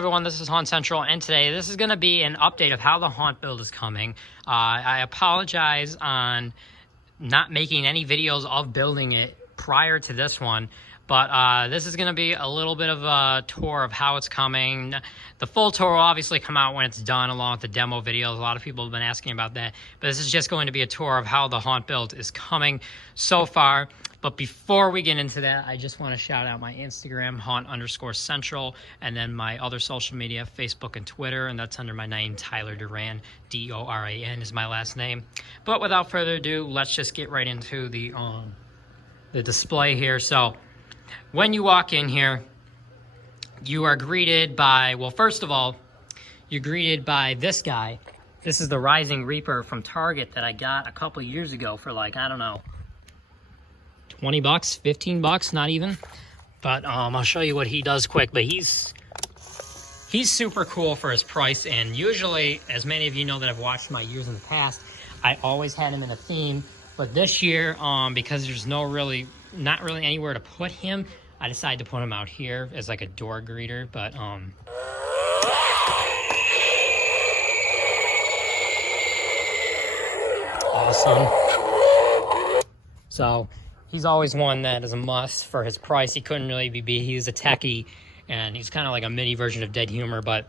everyone, this is Haunt Central, and today this is going to be an update of how the haunt build is coming. I apologize on not making any videos of building it prior to this one, but this is going to be a little bit of a tour of how it's coming. The full tour will obviously come out when it's done, along with the demo videos. A lot of people have been asking about that, but this is just going to be a tour of how the haunt build is coming so far. But before we get into that, I just want to shout out my Instagram, haunt_central, and then my other social media, Facebook and Twitter, and that's under my name, Tyler Duran. D-O-R-A-N is my last name. But without further ado, let's just get right into the display here. So when you walk in here, you are greeted by, well, first of all, you're greeted by this guy. This is the Rising Reaper from Target that I got a couple years ago for like, I don't know, 20 bucks, 15 bucks, not even. But I'll show you what he does quick. But he's super cool for his price. And usually, as many of you know that have watched my years in the past, I always had him in a theme. But this year, because there's not really anywhere to put him, I decided to put him out here as like a door greeter. But awesome. So he's always one that is a must for his price. He couldn't really be beat. He's a techie, and he's kind of like a mini version of Dead Humor, but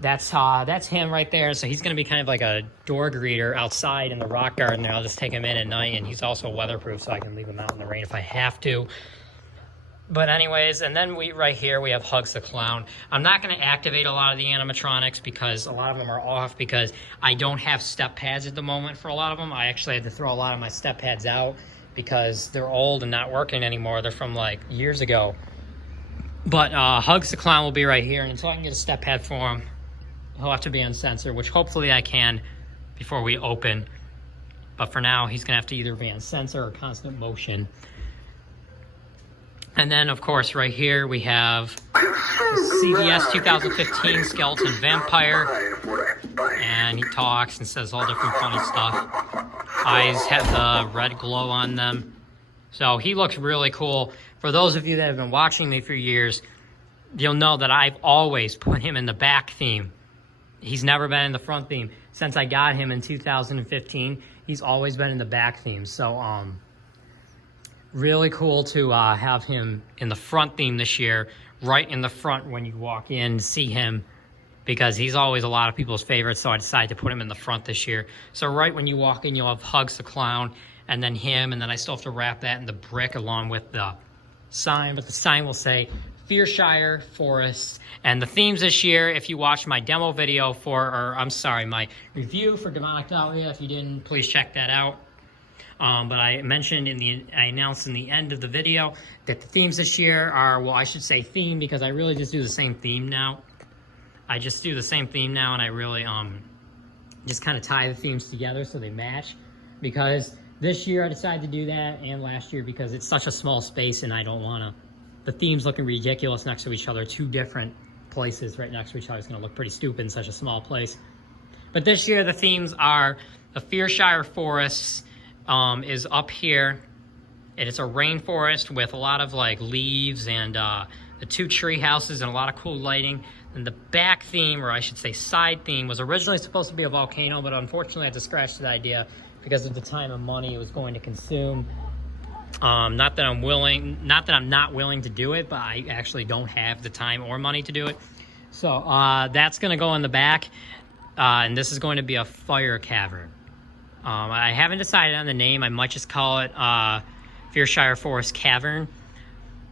that's him right there. So he's going to be kind of like a door greeter outside in the rock garden there. I'll just take him in at night, and he's also weatherproof, so I can leave him out in the rain if I have to. But anyways, and then right here we have Hugs the Clown. I'm not going to activate a lot of the animatronics because a lot of them are off because I don't have step pads at the moment for a lot of them. I actually had to throw a lot of my step pads out because they're old and not working anymore. They're from like years ago. But Hugs the Clown will be right here, and until I can get a step pad for him, he'll have to be uncensored, which hopefully I can before we open. But for now, he's gonna have to either be on sensor or constant motion. And then, of course, right here we have the CVS 2015 Skeleton Vampire, and he talks and says all different funny stuff. Eyes have the red glow on them. So he looks really cool. For those of you that have been watching me for years, you'll know that I've always put him in the back theme. He's never been in the front theme. Since I got him in 2015, he's always been in the back theme. So really cool to have him in the front theme this year, right in the front when you walk in, see him, because he's always a lot of people's favorites, so I decided to put him in the front this year. So right when you walk in, you'll have Hugs the Clown, and then him, and then I still have to wrap that in the brick along with the sign, but the sign will say Fearshire Forest. And the themes this year, if you watched my demo video my review for Demonic Dahlia, if you didn't, please check that out. But I announced in the end of the video that the themes this year are, well, I should say theme because I really just do the same theme now. I just do the same theme now, and I really just kind of tie the themes together so they match. Because this year I decided to do that, and last year because it's such a small space and I don't want to, the themes looking ridiculous next to each other, two different places right next to each other is going to look pretty stupid in such a small place. But this year the themes are the Fearshire Forest is up here, and it's a rainforest with a lot of like leaves and the two tree houses and a lot of cool lighting. And the back theme, or I should say side theme, was originally supposed to be a volcano, but unfortunately I had to scratch that idea because of the time and money it was going to consume. Not that I'm not willing to do it, but I actually don't have the time or money to do it. So that's going to go in the back, and this is going to be a fire cavern. I haven't decided on the name. I might just call it Fearshire Forest Cavern.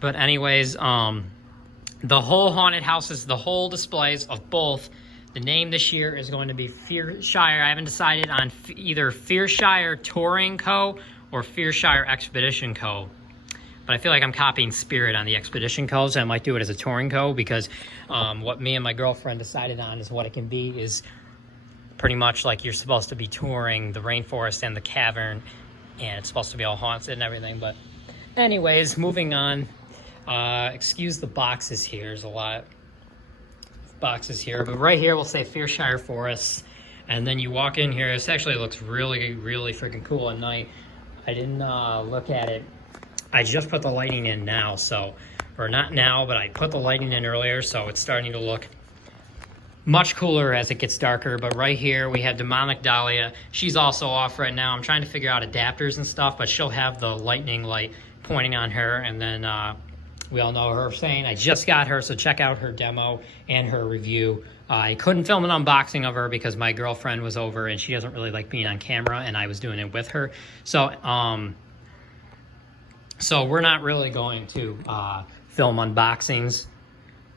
But anyways, the whole haunted houses, the whole displays of both, the name this year is going to be Fearshire. I haven't decided on either Fearshire Touring Co. or Fearshire Expedition Co. But I feel like I'm copying Spirit on the Expedition Co. So I might do it as a Touring Co. because what me and my girlfriend decided on is what it can be is pretty much like you're supposed to be touring the rainforest and the cavern, and it's supposed to be all haunted and everything. But anyways, moving on. Excuse the boxes here. There's a lot of boxes here, but right here we'll say Fearshire Forest, and then you walk in here. This actually looks really, really freaking cool at night. I didn't look at it. I just put the lighting in now, so or not now, but I put the lighting in earlier, so it's starting to look much cooler as it gets darker. But right here we have Demonic Dahlia. She's also off right now. I'm trying to figure out adapters and stuff, but she'll have the lightning light pointing on her. And then we all know her saying I just got her, so check out her demo and her review. I couldn't film an unboxing of her because my girlfriend was over and she doesn't really like being on camera, and I was doing it with her. So so we're not really going to film unboxings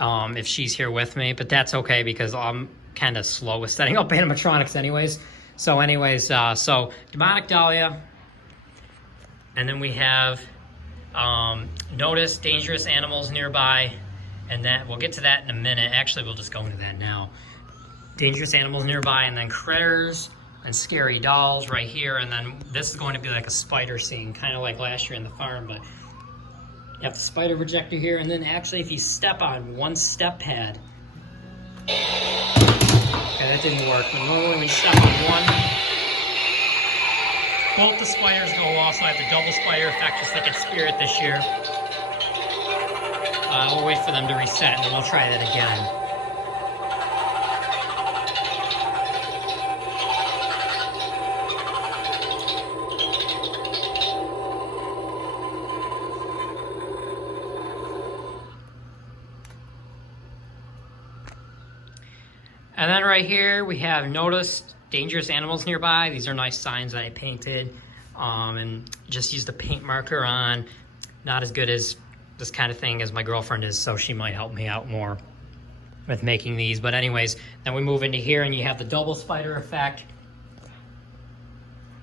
if she's here with me, but that's okay because I'm kind of slow with setting up animatronics anyways. So so Demonic Dahlia, and then we have notice dangerous animals nearby, and that we'll get to that in a minute. Actually, we'll just go into that now. Dangerous animals nearby, and then critters and scary dolls right here. And then this is going to be like a spider scene, kind of like last year in the farm, but you have the spider projector here. And then actually if you step on one step pad, okay, that didn't work, but normally when you step on one, both the spiders go off, so I have the double spider effect just like at Spirit this year. We'll wait for them to reset and then we'll try that again. And then right here we have notice dangerous animals nearby. These are nice signs that I painted and just used a paint marker on. Not as good as this kind of thing as my girlfriend is, so she might help me out more with making these. But anyways, then we move into here and you have the double spider effect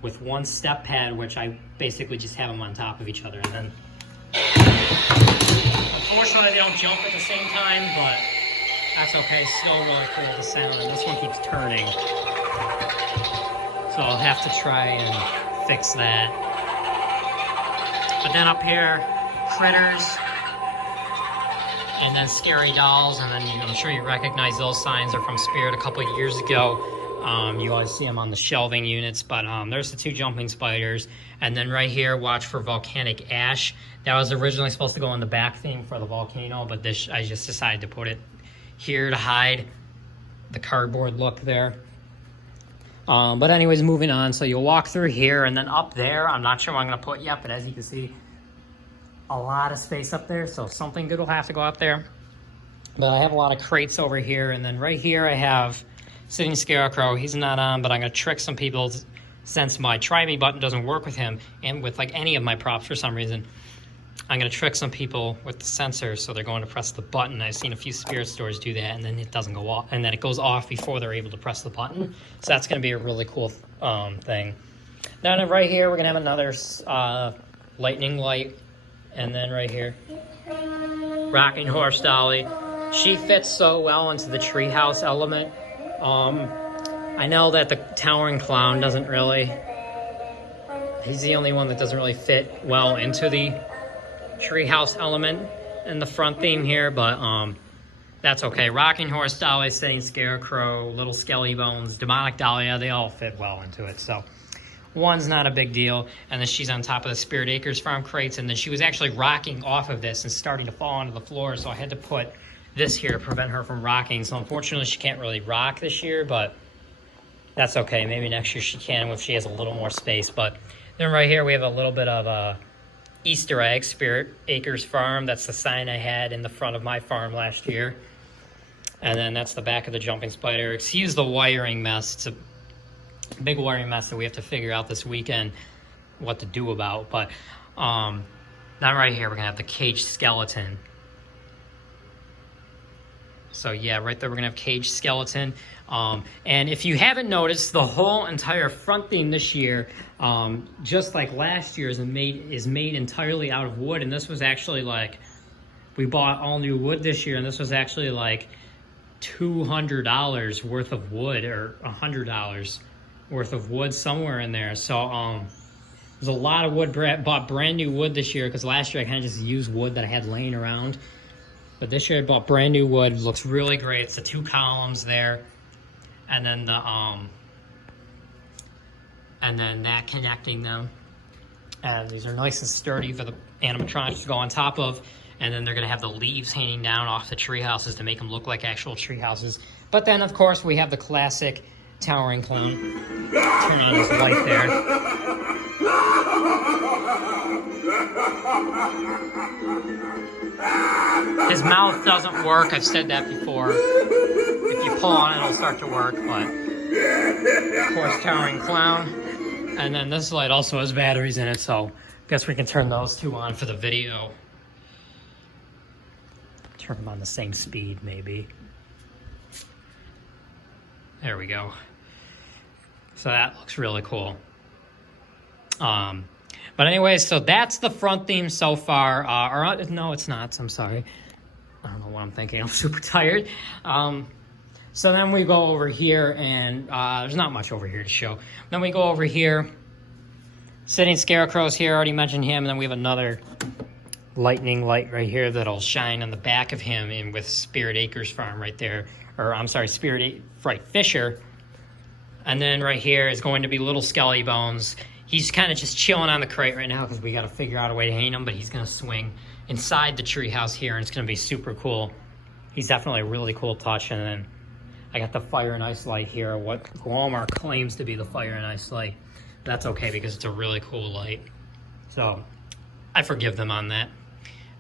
with one step pad, which I basically just have them on top of each other. And then unfortunately they don't jump at the same time, but that's okay. Still really cool, the sound. And this one keeps turning, so I'll have to try and fix that. But then up here, critters, and then scary dolls, and then I'm sure you recognize those signs are from Spirit a couple of years ago. You always see them on the shelving units, but there's the two jumping spiders. And then right here, watch for volcanic ash. That was originally supposed to go in the back theme for the volcano, but this I just decided to put it here to hide the cardboard look there. But anyways, moving on. So you'll walk through here, and then up there, I'm not sure what I'm gonna put yet, but as you can see, a lot of space up there, so something good will have to go up there. But I have a lot of crates over here, and then right here I have Sitting Scarecrow. He's not on, but I'm gonna trick some people since my try me button doesn't work with him and with like any of my props for some reason. I'm gonna trick some people with the sensor, so they're going to press the button. I've seen a few Spirit stores do that, and then it doesn't go off, and then it goes off before they're able to press the button. So that's gonna be a really cool thing. Now right here, we're gonna have another lightning light, and then right here, Rocking Horse Dolly. She fits so well into the treehouse element. I know that the Towering Clown doesn't really. He's the only one that doesn't really fit well into the treehouse element in the front theme here, but that's okay. Rocking Horse Dolly, Sitting Scarecrow, Little Skelly Bones, Demonic Dahlia, they all fit well into it. So one's not a big deal. And then she's on top of the Spirit Acres farm crates, and then she was actually rocking off of this and starting to fall onto the floor, so I had to put this here to prevent her from rocking. So unfortunately she can't really rock this year, but that's okay. Maybe next year she can if she has a little more space. But then right here we have a little bit of a Easter egg, Spirit Acres Farm. That's the sign I had in the front of my farm last year. And then that's the back of the jumping spider. Excuse the wiring mess. It's a big wiring mess that we have to figure out this weekend what to do about. But now right here we're gonna have the caged skeleton. So yeah, right there we're gonna have caged skeleton. And if you haven't noticed, the whole entire front theme this year, just like last year, is made entirely out of wood. And this was actually like, we bought all new wood this year, and this was actually like $200 worth of wood, or $100 worth of wood, somewhere in there. So there's a lot of wood. Bought brand new wood this year, because last year I kind of just used wood that I had laying around. But this year I bought brand new wood. It looks really great. It's the two columns there, and then the and then that connecting them. And these are nice and sturdy for the animatronics to go on top of. and then they're going to have the leaves hanging down off the tree houses to make them look like actual tree houses. But then, of course, we have the classic towering clown. Turn on his light there. His mouth doesn't work. I've said that before. If you pull on it, it'll start to work. But, of course, towering clown. And then this light also has batteries in it, so I guess we can turn those two on for the video. Turn them on the same speed, maybe. There we go. So that looks really cool. But anyway, so that's the front theme so far. No, it's not. I'm sorry. I don't know what I'm thinking. I'm super tired. So then we go over here, and there's not much over here to show. Then we go over here. Sitting Scarecrow's here. I already mentioned him. And then we have another lightning light right here that'll shine on the back of him and with Spirit Acres Farm right there. Or, I'm sorry, Fright Fisher. And then right here is going to be Little Skelly Bones. He's kind of just chilling on the crate right now because we got to figure out a way to hang him, but he's going to swing inside the treehouse here, and it's going to be super cool. He's definitely a really cool touch. And then I got the Fire and Ice light here, what Walmart claims to be the Fire and Ice light. That's okay because it's a really cool light. So I forgive them on that.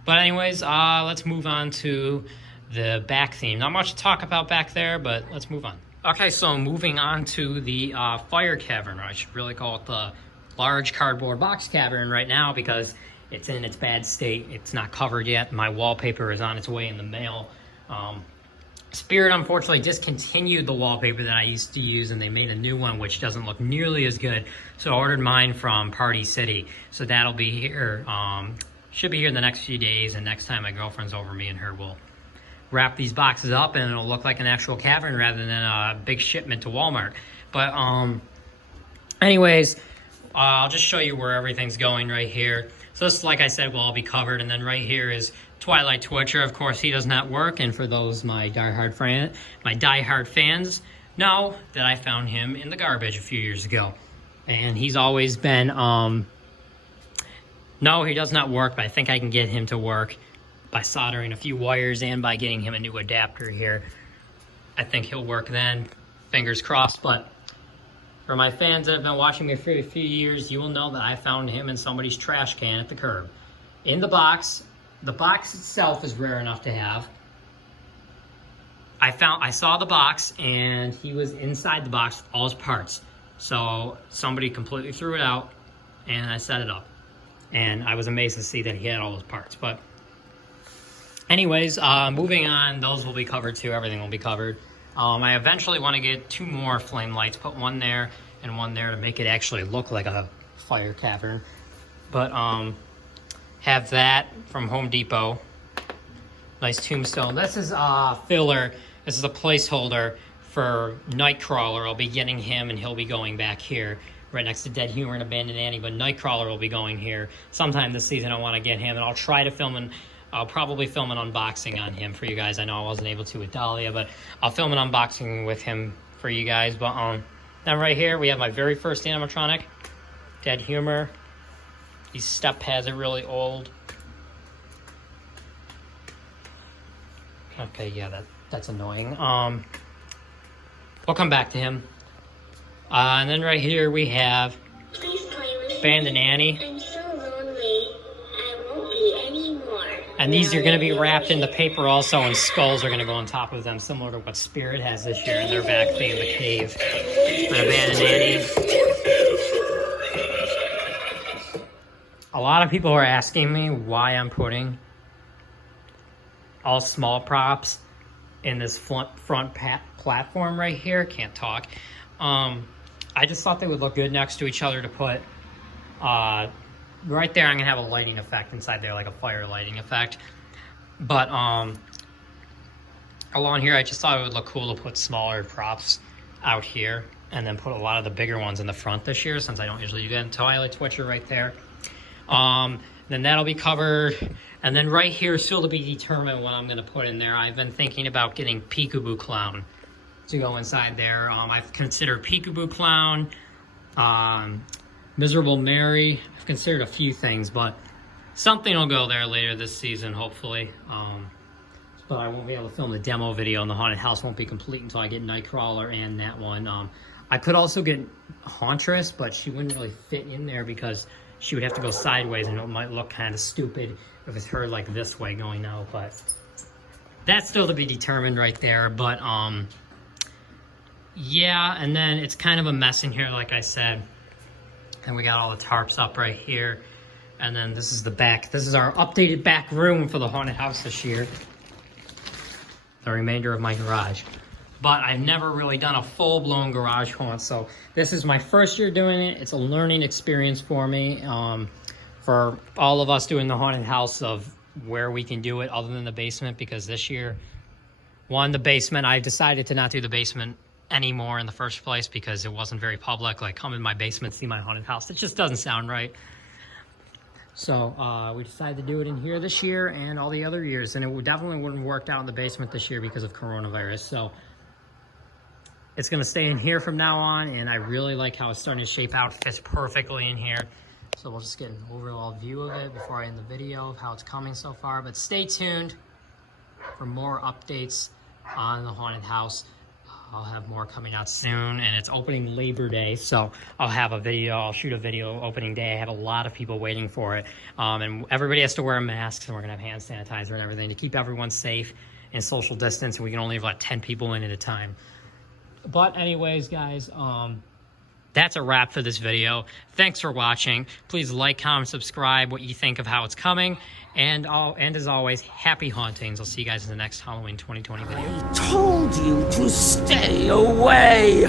But anyways, let's move on to the back theme. Not much to talk about back there, but let's move on. Okay, so moving on to the fire cavern. I should really call it the large cardboard box cavern right now because it's in its bad state. It's not covered yet. My wallpaper is on its way in the mail. Spirit unfortunately discontinued the wallpaper that I used to use, and they made a new one which doesn't look nearly as good. So I ordered mine from Party City. So that'll be here. Should be here in the next few days, and next time my girlfriend's over, me and her will wrap these boxes up and it'll look like an actual cavern rather than a big shipment to Walmart. But anyways, I'll just show you where everything's going right here. So this, like I said, will all be covered. And then right here is Twilight Twitcher. Of course, he does not work. And for those my diehard fans know that I found him in the garbage a few years ago. And he's always been, no, he does not work, but I think I can get him to work by soldering a few wires and by getting him a new adapter here. I think he'll work then, fingers crossed. But for my fans that have been watching me for a few years, you will know that I found him in somebody's trash can at the curb. In the box itself is rare enough to have. I saw the box and he was inside the box with all his parts. So somebody completely threw it out and I set it up. And I was amazed to see that he had all those parts. But anyways, moving on, those will be covered too. Everything will be covered. I eventually want to get 2 more flame lights, put one there and one there to make it actually look like a fire cavern. But have that from Home Depot. Nice tombstone. This is filler. This is a placeholder for Nightcrawler. I'll be getting him and he'll be going back here right next to Dead Humor and Abandoned Annie. But Nightcrawler will be going here sometime this season. I want to get him, and I'll try to film and I'll probably film an unboxing on him for you guys. I know I wasn't able to with Dahlia, but I'll film an unboxing with him for you guys. But then right here we have my very first animatronic, Dead Humor. These step pads are really old. Okay, yeah, that's annoying. We'll come back to him. And then right here we have Abandoned Annie. I'm so lonely. I won't be anymore. And these are going to be wrapped in the paper also, and skulls are going to go on top of them, similar to what Spirit has this year in their back theme, the cave. For Abandoned Annie. A lot of people are asking me why I'm putting all small props in this front platform right here. Can't talk. I just thought they would look good next to each other to put right there. I'm gonna have a lighting effect inside there, like a fire lighting effect. But along here, I just thought it would look cool to put smaller props out here and then put a lot of the bigger ones in the front this year, since I don't usually do that. And Twilight Twitcher right there. Then that'll be covered. And then right here, still to be determined what I'm gonna put in there. I've been thinking about getting Peekaboo Clown to go inside there. I've considered Peekaboo Clown, Miserable Mary. I've considered a few things, but something will go there later this season, hopefully. But I won't be able to film the demo video, and the haunted house won't be complete until I get Nightcrawler and that one. I could also get Hauntress, but she wouldn't really fit in there because she would have to go sideways, and it might look kind of stupid if it's her like this way going out. But that's still to be determined right there. But yeah, and then it's kind of a mess in here, like I said. And we got all the tarps up right here. And then this is the back. This is our updated back room for the haunted house this year. The remainder of my garage. But I've never really done a full-blown garage haunt, so this is my first year doing it. It's a learning experience for me, for all of us doing the haunted house, of where we can do it other than the basement, because this year, the basement, I decided to not do the basement anymore in the first place because it wasn't very public. Like, come in my basement, see my haunted house. It just doesn't sound right. So we decided to do it in here this year and all the other years, and it definitely wouldn't have worked out in the basement this year because of coronavirus. So it's going to stay in here from now on, and I really like how it's starting to shape out. It fits perfectly in here. So we'll just get an overall view of it before I end the video of how it's coming so far. But stay tuned for more updates on the haunted house. I'll have more coming out soon, and it's opening Labor Day, so I'll have a video. I'll shoot a video opening day. I have a lot of people waiting for it, and everybody has to wear masks, and we're gonna have hand sanitizer and everything to keep everyone safe and social distance, and we can only let 10 people in at a time. But anyways, guys, that's a wrap for this video. Thanks for watching. Please like, comment, subscribe what you think of how it's coming. And as always, happy hauntings. I'll see you guys in the next Halloween 2020 video. I told you to stay away.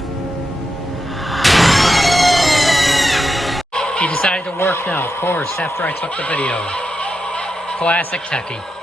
He decided to work now, of course, after I took the video. Classic techie.